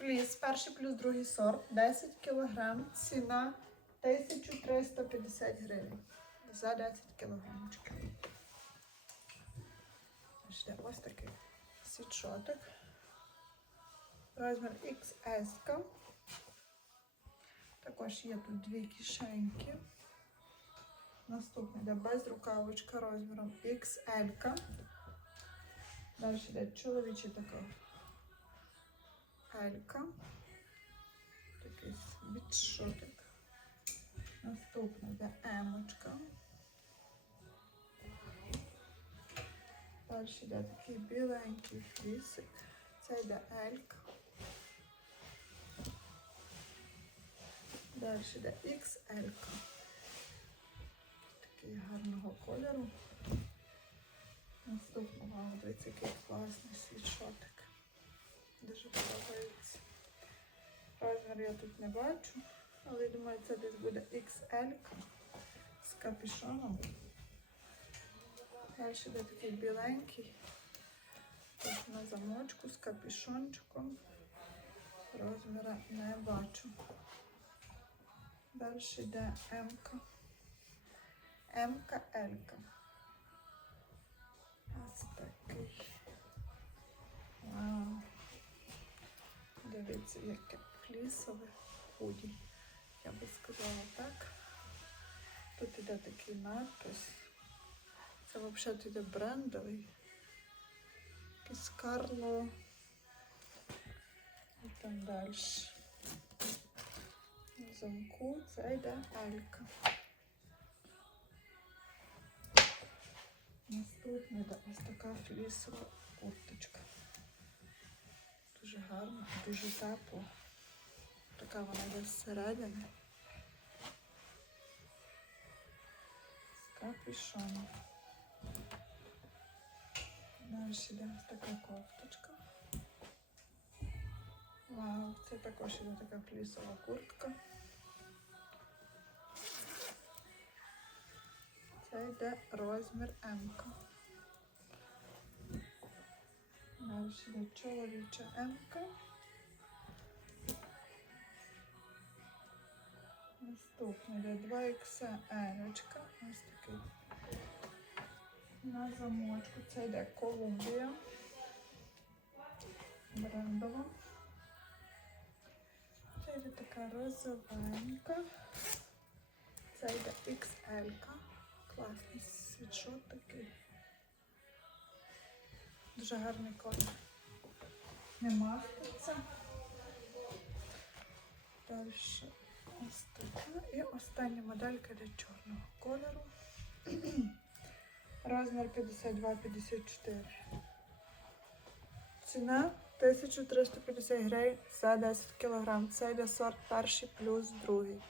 Фліс, перший плюс другий сорт, 10 кг, ціна 1350 гривень за 10 кілограмчиків. Ось такий світшотик. Розмір XS. Також є тут дві кишеньки. Наступний йде без рукавочка розміром XL. Далі йде чоловічий така Елька. Такий світшотик. Наступний йде емочка. Далі йде такий біленький флісик. Це йде Елька. Далі йде XL. Такий гарного кольору. Наступного, дивіться, який класний світшотик. Дуже подобається. Розмір я тут не бачу, але я думаю, це десь буде XL з капюшоном. Далі йде такий біленький. На замочку з капюшончиком. Розміра не бачу. Далі йде М-ка. М-ка. Ось такий. Дивіться, яке флісове худі. Я би сказала так. Тут іде такий надпис. Це взагалі іде брендовий. Якийсь Карло. І там далі. На замку це йде Алька. Наступна ось така флісова курточка. Гарно, дуже тепло. Така вона йде зсередини. З капюшоном. Далі йде така кофточка. Вау, це також іде така флісова куртка. Це йде розмір М. -ка. Далі йде чоловіча М. -ка. Наступний йде 2 XL. Ось такий. На замочку. Це йде Колумбія. Брендова. Це йде така розовенька. Це йде XL. -ка. Класний світшот такий. Дуже гарний колір. Не маститься. Далі ось така. І остання моделька для чорного кольору. Розмір 52-54. Ціна 1350 гривень за 10 кг. Це йде сорт перший плюс другий.